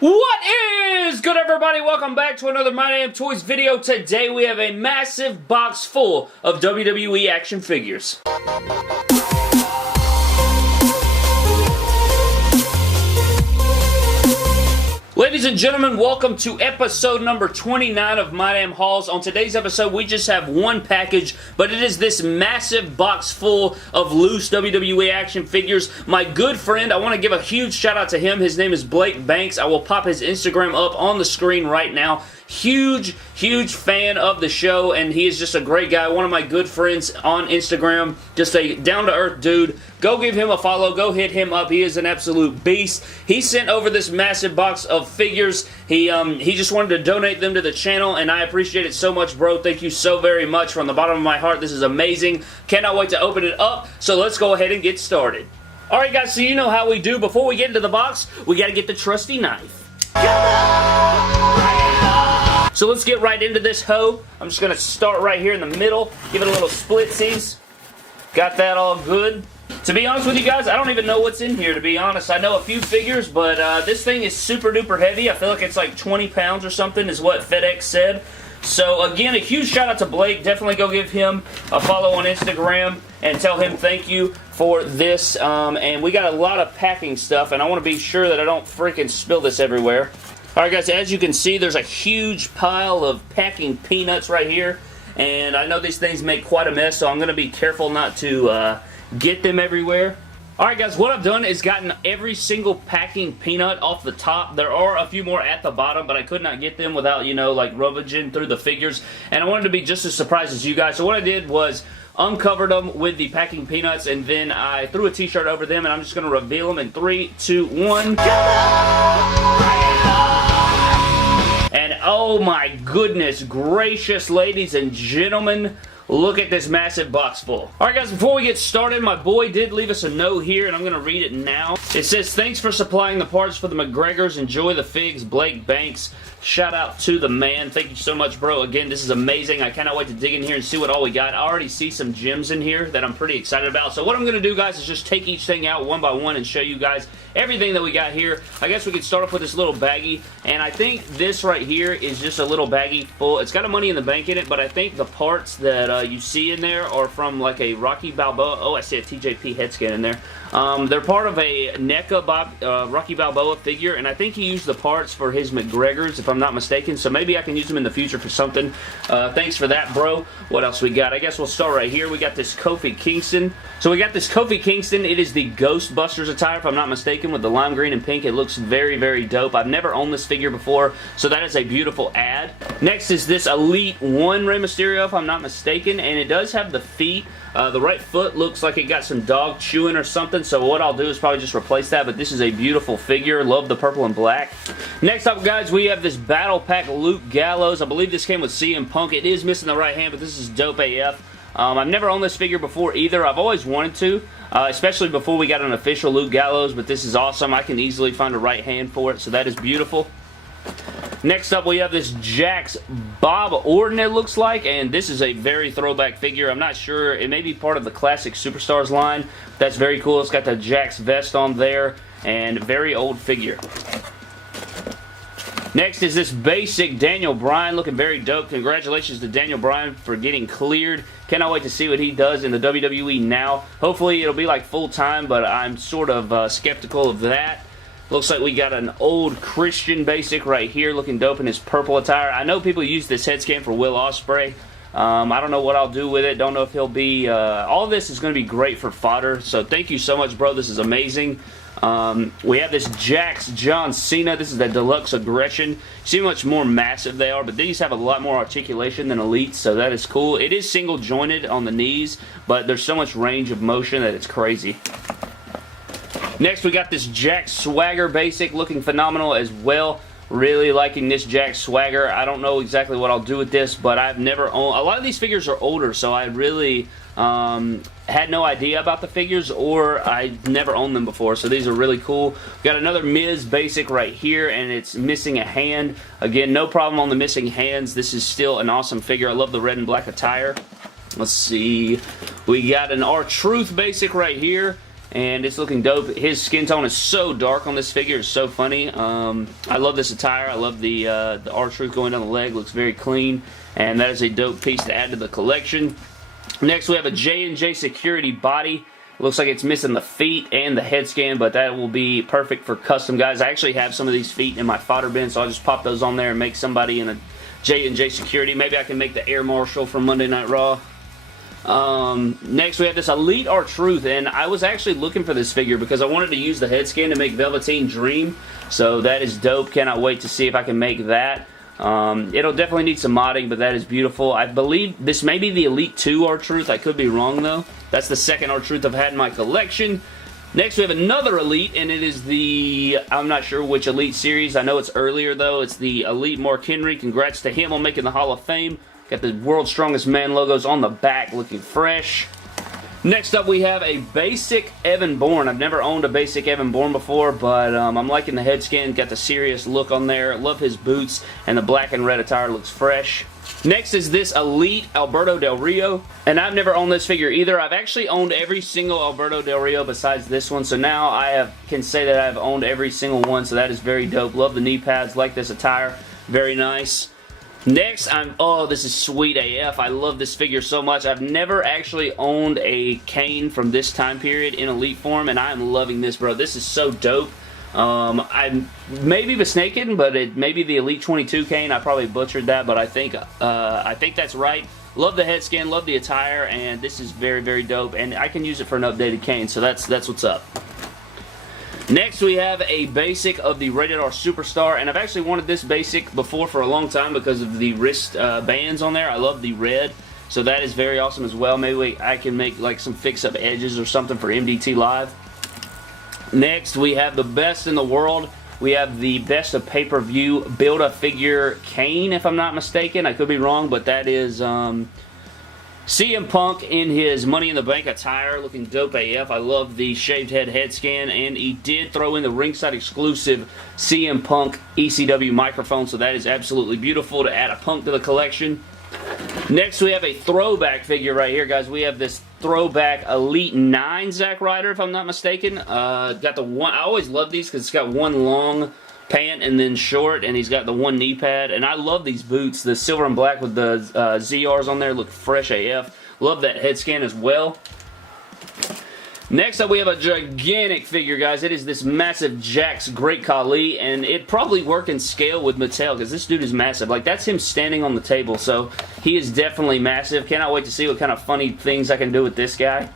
What is good, everybody? Welcome back to another My Damn Toys video. Today we have a massive box full of WWE action figures. Ladies and gentlemen, welcome to episode number 29 of My Damn Hauls. On today's episode, we just have one package, but it is this massive box full of loose WWE action figures. My good friend, I want to give a huge shout out to him. His name is Blake Banks. I will pop his Instagram up on the screen right now. Huge fan of the show, and he is just a great guy. One of my good friends on Instagram. Just a down-to-earth dude. Go give him a follow. Go hit him up. He is an absolute beast. He sent over this massive box of figures. He just wanted to donate them to the channel, and I appreciate it so much, bro. Thank you so very much from the bottom of my heart. This is amazing. Cannot wait to open it up, so let's go ahead and get started. Alright guys, so you know how we do. Before we get into the box, we gotta get the trusty knife. So let's get right into this hoe. I'm just going to start right here in the middle. Give it a little splitsies. Got that all good. To be honest with you guys, I don't even know what's in here, to be honest. I know a few figures, but this thing is super duper heavy. I feel like it's like 20 pounds or something is what FedEx said. So again, a huge shout out to Blake. Definitely go give him a follow on Instagram and tell him thank you for this. And we got a lot of packing stuff, and I want to be sure that I don't freaking spill this everywhere. Alright guys, as you can see, there's a huge pile of packing peanuts right here, and I know these things make quite a mess, so I'm going to be careful not to get them everywhere. Alright guys, what I've done is gotten every single packing peanut off the top. There are a few more at the bottom, but I could not get them without, you know, like rummaging through the figures, and I wanted to be just as surprised as you guys. So what I did was uncovered them with the packing peanuts, and then I threw a t-shirt over them, and I'm just going to reveal them in 3, 2, 1. And oh my goodness gracious, ladies and gentlemen, look at this massive box full. Alright guys, before we get started, my boy did leave us a note here, and I'm going to read it now. It says, thanks for supplying the parts for the McGregors. Enjoy the figs, Blake Banks. Shout out to the man. Thank you so much, bro. Again, this is amazing. I cannot wait to dig in here and see what all we got. I already see some gems in here that I'm pretty excited about. So what I'm going to do, guys, is just take each thing out one by one and show you guys everything that we got here. I guess we could start off with this little baggie, and I think this right here is just a little baggie full. It's got a Money in the Bank in it, but I think the parts that you see in there are from like a Rocky Balboa. Oh, I see a TJP head scan in there. They're part of a NECA Rocky Balboa figure, and I think he used the parts for his McGregors, if I'm not mistaken, so maybe I can use them in the future for something. Thanks for that, bro. What else we got? I guess we'll start right here. We got this Kofi Kingston. So we got this Kofi Kingston. It is the Ghostbusters attire, if I'm not mistaken, with the lime green and pink. It looks very, very dope. I've never owned this figure before, so that is a beautiful ad. Next is this Elite 1 Rey Mysterio, if I'm not mistaken, and it does have the feet. The right foot looks like it got some dog chewing or something, so what I'll do is probably just replace that, but this is a beautiful figure. Love the purple and black. Next up, guys, we have this Battle Pack Luke Gallows. I believe this came with CM Punk. It is missing the right hand, but this is dope AF. I've never owned this figure before either. I've always wanted to, especially before we got an official Luke Gallows, but this is awesome. I can easily find a right hand for it, so that is beautiful. Next up, we have this Jax Bob Orton, it looks like, and this is a very throwback figure. I'm not sure. It may be part of the Classic Superstars line. That's very cool. It's got the Jax vest on there, and very old figure. Next is this basic Daniel Bryan, looking very dope. Congratulations to Daniel Bryan for getting cleared. Cannot wait to see what he does in the WWE now. Hopefully it'll be like full-time, but I'm sort of skeptical of that. Looks like we got an old Christian basic right here, looking dope in his purple attire. I know people use this head scan for Will Ospreay. I don't know what I'll do with it. Don't know if he'll be... all of this is going to be great for fodder, so thank you so much, bro. This is amazing. We have this Jax John Cena. This is the Deluxe Aggression. See how much more massive they are, but these have a lot more articulation than Elites, so that is cool. It is single jointed on the knees, but there's so much range of motion that it's crazy. Next, we got this Jax Swagger basic, looking phenomenal as well. Really liking this Jax Swagger. I don't know exactly what I'll do with this, but I've never owned... A lot of these figures are older, so I really had no idea about the figures, or I never owned them before, so these are really cool. We've got another Miz basic right here, and it's missing a hand. Again, no problem on the missing hands. This is still an awesome figure. I love the red and black attire. Let's see. We got an R-Truth basic right here. and it's looking dope. His skin tone is so dark on this figure. It's so funny. I love this attire. I love the R-Truth going down the leg. Looks very clean, and that is a dope piece to add to the collection. Next, we have a J&J Security body. Looks like it's missing the feet and the head scan, but that will be perfect for custom guys. I actually have some of these feet in my fodder bin, so I'll just pop those on there and make somebody in a J&J Security. Maybe I can make the Air Marshal from Monday Night Raw. Next we have this Elite R-Truth, and I was actually looking for this figure because I wanted to use the head scan to make Velveteen Dream, so that is dope. Cannot wait to see if I can make that. It'll definitely need some modding, but that is beautiful. I believe this may be the Elite 2 R-Truth. I could be wrong though. That's the second R-Truth I've had in my collection. Next we have another Elite, and it is the, I'm not sure which Elite series. I know it's earlier though. It's the Elite Mark Henry. Congrats to him on making the Hall of Fame. Got the World's Strongest Man logos on the back, looking fresh. Next up we have a basic Evan Bourne. I've never owned a basic Evan Bourne before, but I'm liking the head scan. Got the serious look on there. Love his boots, and the black and red attire looks fresh. Next is this Elite Alberto Del Rio, and I've never owned this figure either. I've actually owned every single Alberto Del Rio besides this one, so now I can say that I've owned every single one, so that is very dope. Love the knee pads, like this attire, very nice. Next, oh, this is sweet AF. I love this figure so much. I've never actually owned a Kane from this time period in Elite form, and I am loving this, bro. This is so dope. I may be mistaken, but it may be the Elite 22 Kane. I probably butchered that, but I think that's right. Love the head scan, love the attire, and this is very, very dope. And I can use it for an updated Kane, so that's what's up. Next, we have a basic of the Rated R Superstar, and I've actually wanted this basic before for a long time because of the wrist bands on there. I love the red, so that is very awesome as well. Maybe I can make like some fix-up edges or something for MDT Live. Next, we have the best in the world. We have the best of pay-per-view Build-A-Figure Kane, if I'm not mistaken. I could be wrong, but that is CM Punk in his Money in the Bank attire, looking dope AF. I love the shaved head scan, and he did throw in the ringside exclusive CM Punk ECW microphone, so that is absolutely beautiful to add a Punk to the collection. Next, we have a throwback figure right here, guys. We have this throwback Elite 9 Zack Ryder, if I'm not mistaken. Got the one. I always love these because it's got one long pant and then short, and he's got the one knee pad, and I love these boots. The silver and black with the ZRs on there look fresh AF. Love that head scan as well. Next up, we have a gigantic figure, guys. It is this massive Jax Great Khali, and it probably work in scale with Mattel because this dude is massive. Like, that's him standing on the table, so he is definitely massive. Cannot wait to see what kind of funny things I can do with this guy.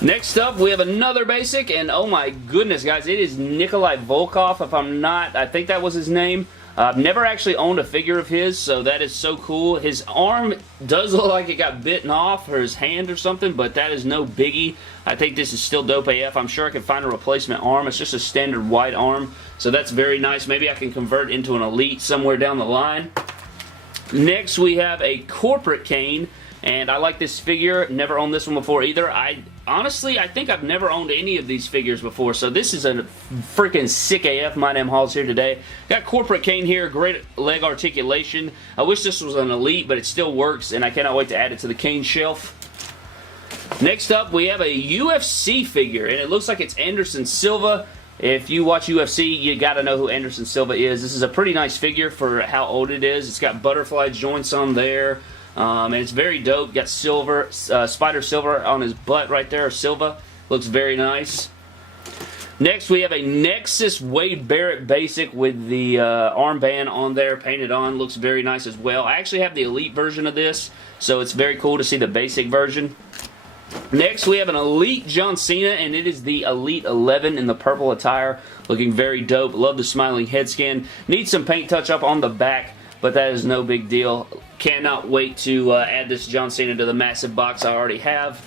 Next up, we have another basic, and oh my goodness, guys, it is Nikolai Volkov, if I'm not, I think that was his name. I've never actually owned a figure of his, so that is so cool. His arm does look like it got bitten off, or his hand or something, but that is no biggie. I think this is still dope AF. I'm sure I can find a replacement arm. It's just a standard white arm, so that's very nice. Maybe I can convert into an Elite somewhere down the line. Next, we have a Corporate Kane, and I like this figure. Never owned this one before either. Honestly, I think I've never owned any of these figures before, so this is a freaking sick AF. My name Hall's here today. Got Corporate Kane here, great leg articulation. I wish this was an Elite, but it still works, and I cannot wait to add it to the Kane shelf. Next up, we have a UFC figure, and it looks like it's Anderson Silva. If you watch UFC, you gotta know who Anderson Silva is. This is a pretty nice figure for how old it is. It's got butterfly joints on there. And it's very dope. Got silver, spider silver on his butt right there, Silva. Looks very nice. Next, we have a Nexus Wade Barrett basic with the armband on there, painted on. Looks very nice as well. I actually have the Elite version of this, so it's very cool to see the basic version. Next, we have an Elite John Cena, and it is the Elite 11 in the purple attire. Looking very dope. Love the smiling head scan. Needs some paint touch up on the back, but that is no big deal. Cannot wait to add this John Cena to the massive box I already have.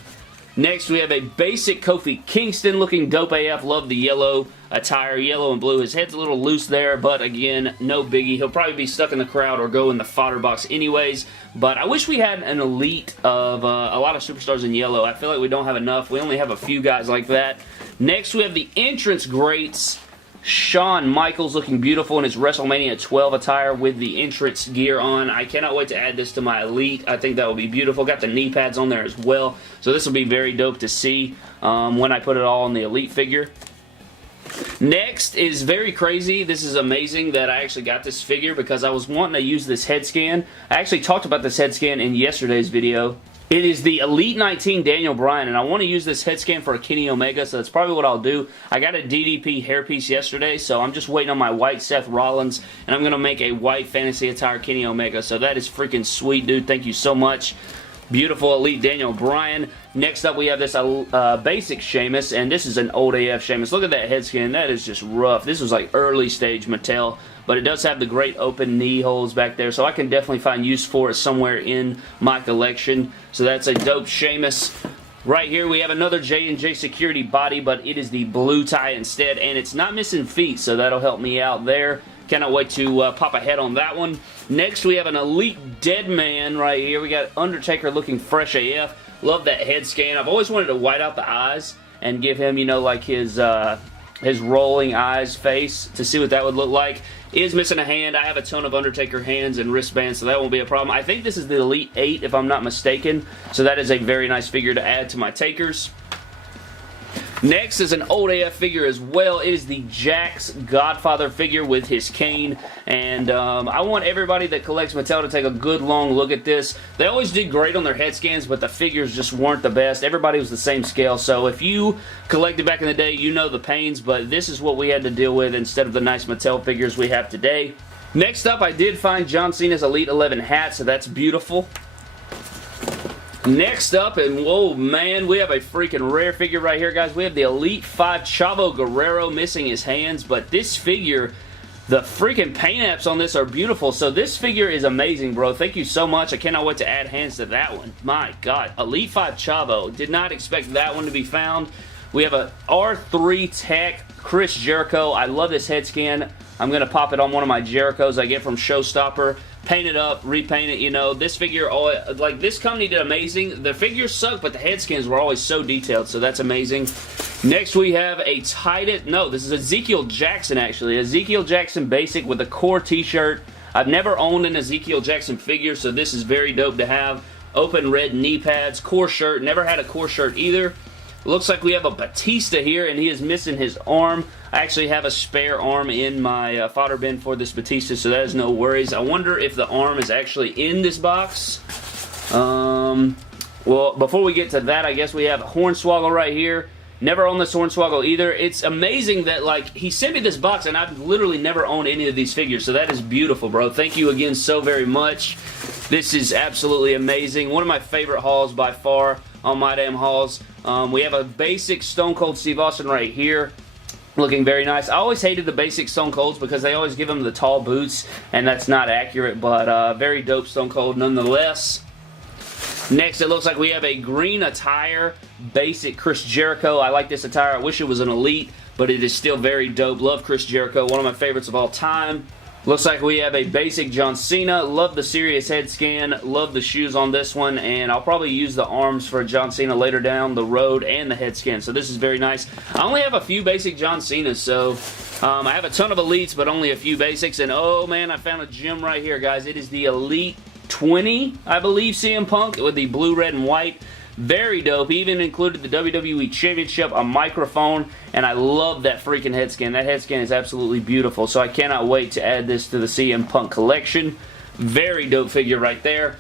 Next, we have a basic Kofi Kingston looking dope AF. Love the yellow attire, yellow and blue. His head's a little loose there, but again, no biggie. He'll probably be stuck in the crowd or go in the fodder box anyways, but I wish we had an Elite of a lot of superstars in yellow. I feel like we don't have enough. We only have a few guys like that. Next, we have the entrance greats. Shawn Michaels looking beautiful in his WrestleMania 12 attire with the entrance gear on. I cannot wait to add this to my Elite. I think that will be beautiful. Got the knee pads on there as well. So this will be very dope to see when I put it all on the Elite figure. Next is very crazy. This is amazing that I actually got this figure because I was wanting to use this head scan. I actually talked about this head scan in yesterday's video. It is the Elite 19 Daniel Bryan, and I want to use this head scan for a Kenny Omega, so that's probably what I'll do. I got a DDP hairpiece yesterday, so I'm just waiting on my white Seth Rollins, and I'm going to make a white fantasy attire Kenny Omega, so that is freaking sweet, dude. Thank you so much. Beautiful Elite Daniel Bryan. Next up, we have this basic Sheamus, and this is an old AF Sheamus. Look at that head scan. That is just rough. This was like early stage Mattel, but it does have the great open knee holes back there, so I can definitely find use for it somewhere in my collection. So that's a dope Sheamus. Right here, we have another J&J Security body, but it is the blue tie instead, and it's not missing feet, so that'll help me out there. Cannot wait to pop a head on that one. Next, we have an Elite Dead Man right here. We got Undertaker looking fresh AF. Love that head scan. I've always wanted to white out the eyes and give him, you know, like his rolling eyes face to see what that would look like. Is missing a hand. I have a ton of Undertaker hands and wristbands, so that won't be a problem. I think this is the Elite 8, if I'm not mistaken, so that is a very nice figure to add to my takers. Next is an old AF figure as well. It is the Jax Godfather figure with his cane, and I want everybody that collects Mattel to take a good long look at this. They always did great on their head scans, but the figures just weren't the best. Everybody was the same scale, so if you collected back in the day, you know the pains, but this is what we had to deal with instead of the nice Mattel figures we have today. Next up, I did find John Cena's Elite 11 hat, so that's beautiful. Next up, and whoa man, we have a freaking rare figure right here, guys. We have the Elite 5 Chavo Guerrero missing his hands, but this figure, the freaking paint apps on this are beautiful. So this figure is amazing, bro. Thank you so much. I cannot wait to add hands to that one. My God, Elite 5 Chavo. Did not expect that one to be found. We have a R3 Tech Chris Jericho. I love this head scan. I'm going to pop it on one of my Jerichos I get from Showstopper. Paint it up, repaint it, you know. This figure, like, this company did amazing. The figures suck, but the head scans were always so detailed, so that's amazing. Next, we have a this is Ezekiel Jackson, actually. Ezekiel Jackson Basic with a core t-shirt. I've never owned an Ezekiel Jackson figure, so this is very dope to have. Open red knee pads, core shirt. Never had a core shirt either. Looks like we have a Batista here, and he is missing his arm. I actually have a spare arm in my fodder bin for this Batista, so that is no worries. I wonder if the arm is actually in this box. Well, before we get to that, I guess we have Hornswoggle right here. Never owned this Hornswoggle either. It's amazing that, like, he sent me this box, and I've literally never owned any of these figures, so that is beautiful, bro. Thank you again so very much. This is absolutely amazing. One of my favorite hauls by far on My Damn Hauls. We have a basic Stone Cold Steve Austin right here. Looking very nice. I always hated the basic Stone Colds because they always give them the tall boots, and that's not accurate, but very dope Stone Cold nonetheless. Next, it looks like we have a green attire, basic Chris Jericho. I like this attire. I wish it was an Elite, but it is still very dope. Love Chris Jericho, one of my favorites of all time. Looks like we have a basic John Cena. Love the serious head scan. Love the shoes on this one, and I'll probably use the arms for John Cena later down the road and the head scan, so this is very nice. I only have a few basic John Cenas, so I have a ton of Elites, but only a few basics, and oh man, I found a gem right here, guys. It is the Elite 20, I believe, CM Punk with the blue, red, and white. Very dope. He even included the WWE Championship, a microphone, and I love that freaking head scan. That head scan is absolutely beautiful, so I cannot wait to add this to the CM Punk collection. Very dope figure right there.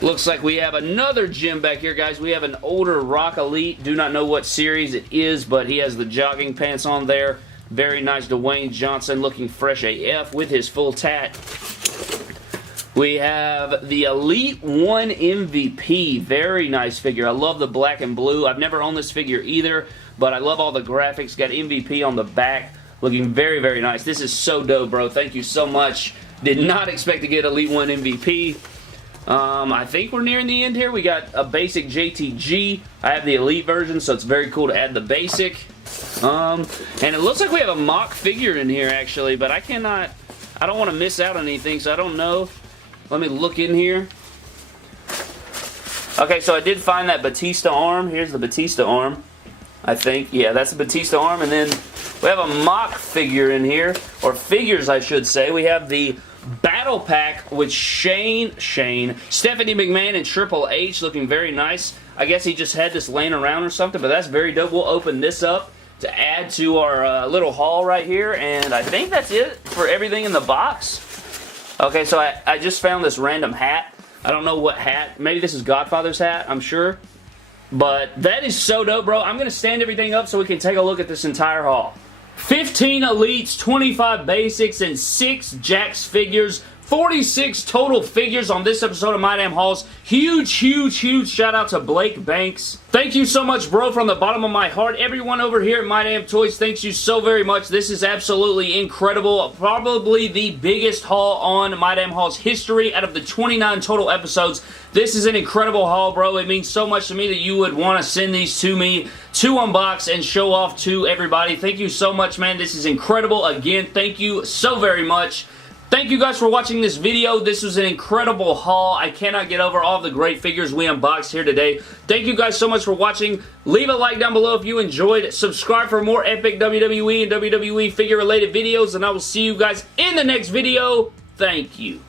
Looks like we have another gem back here, guys. We have an older Rock Elite. Do not know what series it is, but he has the jogging pants on there. Very nice Dwayne Johnson looking fresh AF with his full tat. We have the Elite 1 MVP. Very nice figure. I love the black and blue. I've never owned this figure either, but I love all the graphics. Got MVP on the back. Looking very, very nice. This is so dope, bro. Thank you so much. Did not expect to get Elite 1 MVP. I think we're nearing the end here. We got a basic JTG. I have the Elite version, so it's very cool to add the basic. And it looks like we have a mock figure in here, actually, but I don't want to miss out on anything, so I don't know. Let me look in here. Okay, so I did find that Batista arm. Here's the Batista arm, I think. Yeah, that's the Batista arm. And then We have a mock figure in here, or figures I should say. We have the Battle Pack with Stephanie McMahon, and Triple H, looking very nice. I guess he just had this laying around or something, but that's very dope. We'll open this up to add to our little haul right here, and I think that's it for everything in the box. Okay, so I just found this random hat. I don't know what hat. Maybe this is Godfather's hat, I'm sure. But that is so dope, bro. I'm going to stand everything up so we can take a look at this entire haul. 15 Elites, 25 Basics, and 6 Jax figures. 46 total figures on this episode of My Damn Hauls. Huge shout out to Blake Banks. Thank you so much, bro, from the bottom of my heart. Everyone over here at My Damn Toys, thanks you so very much. This is absolutely incredible. Probably the biggest haul on My Damn Hauls history out of the 29 total episodes. This is an incredible haul, bro. It means so much to me that you would want to send these to me to unbox and show off to everybody. Thank you so much, man. This is incredible. Again, thank you so very much. Thank you guys for watching this video. This was an incredible haul. I cannot get over all the great figures we unboxed here today. Thank you guys so much for watching. Leave a like down below if you enjoyed. Subscribe for more epic WWE and WWE figure related videos, and I will see you guys in the next video. Thank you.